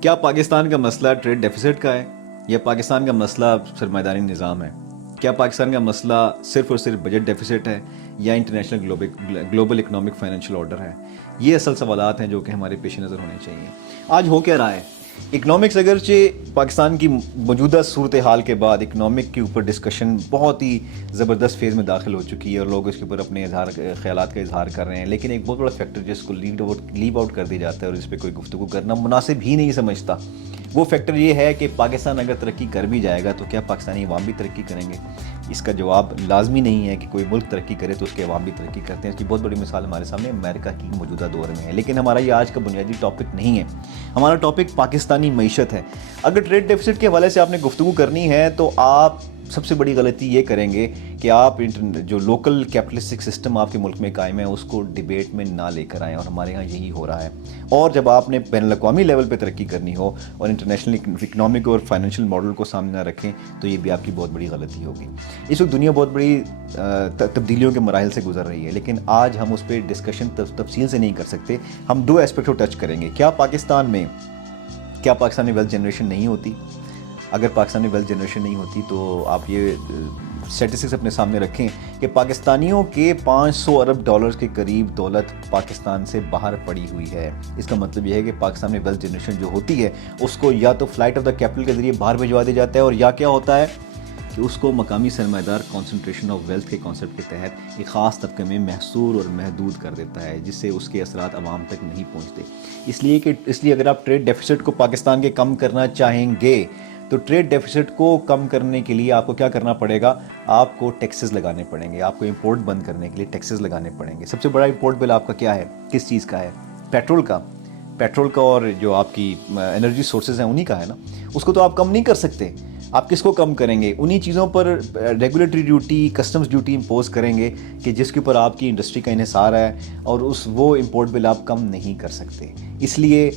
کیا پاکستان کا مسئلہ ٹریڈ ڈیفیسٹ کا ہے یا پاکستان کا مسئلہ سرمایداری نظام ہے؟ کیا پاکستان کا مسئلہ صرف اور صرف بجٹ ڈیفیسٹ ہے یا international global economic financial order ہے؟ یہ اصل سوالات ہیں جو کہ ہمارے پیش نظر ہونے چاہیے. آج ہو کیا رہا ہے؟ اکنامکس اگرچہ پاکستان کی موجودہ صورتحال کے بعد اکنامک کے اوپر ڈسکشن بہت ہی زبردست فیز میں داخل ہو چکی ہے اور لوگ اس کے اوپر اپنے خیالات کا اظہار کر رہے ہیں، لیکن ایک بہت بڑا فیکٹر جس کو لیو آؤٹ کر دیا جاتا ہے اور اس پہ کوئی گفتگو کرنا مناسب ہی نہیں سمجھتا، وہ فیکٹر یہ ہے کہ پاکستان اگر ترقی کر بھی جائے گا تو کیا پاکستانی عوام بھی ترقی کریں گے؟ اس کا جواب لازمی نہیں ہے کہ کوئی ملک ترقی کرے تو اس کے عوام بھی ترقی کرتے ہیں. اس کی بہت بڑی مثال ہمارے سامنے امریکہ کی موجودہ دور میں ہے، لیکن ہمارا یہ آج کا بنیادی ٹاپک نہیں ہے. ہمارا ٹاپک پاکستانی معیشت ہے. اگر ٹریڈ ڈیفیسٹ کے حوالے سے آپ نے گفتگو کرنی ہے تو آپ سب سے بڑی غلطی یہ کریں گے کہ آپ جو لوکل کیپٹلسٹک سسٹم آپ کے ملک میں قائم ہے اس کو ڈیبیٹ میں نہ لے کر آئیں، اور ہمارے ہاں یہی ہو رہا ہے. اور جب آپ نے بین الاقوامی لیول پہ ترقی کرنی ہو اور انٹرنیشنل اکنامک اور فائنینشیل ماڈل کو سامنے نہ رکھیں تو یہ بھی آپ کی بہت بڑی غلطی ہوگی. اس وقت دنیا بہت بڑی تبدیلیوں کے مراحل سے گزر رہی ہے، لیکن آج ہم اس پہ ڈسکشن تفصیل سے نہیں کر سکتے. ہم دو اسپیکٹ کو ٹچ کریں گے. کیا پاکستان میں ویلتھ جنریشن نہیں ہوتی؟ اگر پاکستان میں ویلتھ جنریشن نہیں ہوتی تو آپ یہ اسٹیٹسٹکس اپنے سامنے رکھیں کہ پاکستانیوں کے 500 ارب ڈالرز کے قریب دولت پاکستان سے باہر پڑی ہوئی ہے. اس کا مطلب یہ ہے کہ پاکستان میں ویلتھ جنریشن جو ہوتی ہے اس کو یا تو فلائٹ آف دا کیپٹل کے ذریعے باہر بھجوا دیا جاتا ہے، اور یا کیا ہوتا ہے کہ اس کو مقامی سرمایہ دار کانسنٹریشن آف ویلتھ کے کانسیپٹ کے تحت ایک خاص طبقے میں محصور اور محدود کر دیتا ہے، جس سے اس کے اثرات عوام تک نہیں پہنچتے. اس لیے اگر آپ ٹریڈ ڈیفیسٹ کو پاکستان کے کم کرنا چاہیں گے تو ٹریڈ ڈیفیسٹ کو کم کرنے کے لیے آپ کو کیا کرنا پڑے گا؟ آپ کو ٹیکسز لگانے پڑیں گے. آپ کو امپورٹ بند کرنے کے لیے ٹیکسز لگانے پڑیں گے. سب سے بڑا امپورٹ بل آپ کا کیا ہے؟ کس چیز کا ہے؟ پیٹرول کا اور جو آپ کی انرجی سورسز ہیں انہی کا ہے نا. اس کو تو آپ کم نہیں کر سکتے. آپ کس کو کم کریں گے؟ انہی چیزوں پر regulatory duty, customs duty impose کریں گے کہ جس کے اوپر آپ کی انڈسٹری کا انحصار ہے، اور وہ امپورٹ بل آپ کم نہیں کر سکتے. اس لیے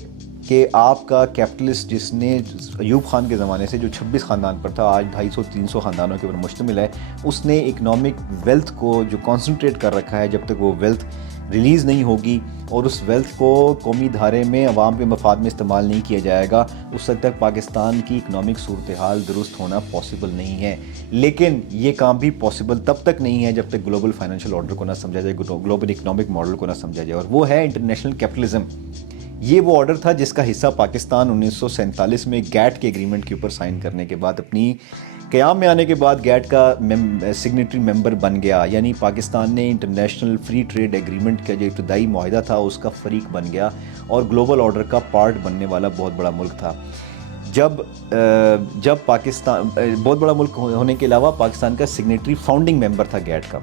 کہ آپ کا کیپٹلسٹ جس نے ایوب خان کے زمانے سے جو 26 خاندان پر تھا، آج 250-300 خاندانوں کے اوپر مشتمل ہے، اس نے اکنامک ویلتھ کو جو کانسنٹریٹ کر رکھا ہے. جب تک وہ ویلتھ ریلیز نہیں ہوگی اور اس ویلتھ کو قومی دھارے میں عوام کے مفاد میں استعمال نہیں کیا جائے گا، اس وقت تک پاکستان کی اکنامک صورتحال درست ہونا پاسبل نہیں ہے. لیکن یہ کام بھی پاسبل تب تک نہیں ہے جب تک گلوبل فائنینشیل آرڈر کو نہ سمجھا جائے، گلوبل اکنامک ماڈل کو نہ سمجھا جائے، اور وہ ہے انٹرنیشنل کیپٹلزم. یہ وہ آرڈر تھا جس کا حصہ پاکستان 1947 میں گیٹ کے ایگریمنٹ کے اوپر سائن کرنے کے بعد، اپنی قیام میں آنے کے بعد گیٹ کا سگنیٹری ممبر بن گیا. یعنی پاکستان نے انٹرنیشنل فری ٹریڈ ایگریمنٹ کا جو ابتدائی معاہدہ تھا اس کا فریق بن گیا اور گلوبل آرڈر کا پارٹ بننے والا بہت بڑا ملک تھا. جب پاکستان بہت بڑا ملک ہونے کے علاوہ پاکستان کا سگنیٹری فاؤنڈنگ ممبر تھا گیٹ کا.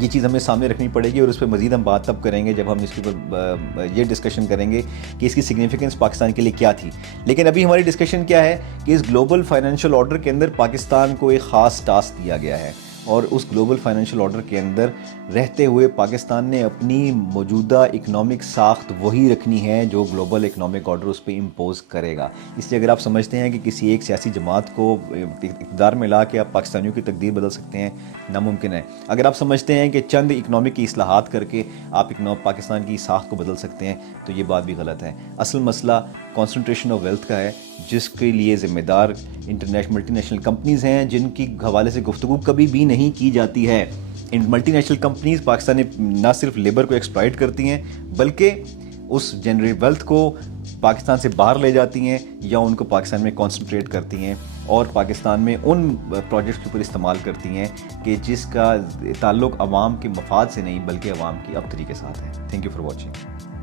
یہ چیز ہمیں سامنے رکھنی پڑے گی، اور اس پہ مزید ہم بات تب کریں گے جب ہم اس کے اوپر یہ ڈسکشن کریں گے کہ اس کی سگنیفیکنس پاکستان کے لیے کیا تھی. لیکن ابھی ہماری ڈسکشن کیا ہے کہ اس گلوبل فائنینشیل آرڈر کے اندر پاکستان کو ایک خاص ٹاسک دیا گیا ہے، اور اس گلوبل فائنینشیل آرڈر کے اندر رہتے ہوئے پاکستان نے اپنی موجودہ اکنامک ساخت وہی رکھنی ہے جو گلوبل اکنامک آرڈر اس پہ امپوز کرے گا. اس لیے اگر آپ سمجھتے ہیں کہ کسی ایک سیاسی جماعت کو اقتدار میں لا کے آپ پاکستانیوں کی تقدیر بدل سکتے ہیں، ناممکن ہے. اگر آپ سمجھتے ہیں کہ چند اکنامک کی اصلاحات کر کے آپ پاکستان کی ساخت کو بدل سکتے ہیں تو یہ بات بھی غلط ہے. اصل مسئلہ کانسنٹریشن آف ویلتھ کا ہے، جس کے لیے ذمہ دار ملٹی نیشنل کمپنیز ہیں، جن کی حوالے سے گفتگو کبھی بھی نہیں کی جاتی ہے. ان ملٹی نیشنل کمپنیز پاکستانی نہ صرف لیبر کو ایکسپلائٹ کرتی ہیں بلکہ اس جنریٹ ویلتھ کو پاکستان سے باہر لے جاتی ہیں یا ان کو پاکستان میں کانسنٹریٹ کرتی ہیں اور پاکستان میں ان پروجیکٹس کے اوپر استعمال کرتی ہیں کہ جس کا تعلق عوام کے مفاد سے نہیں بلکہ عوام کی ابتری کے ساتھ ہے. Thank you for watching.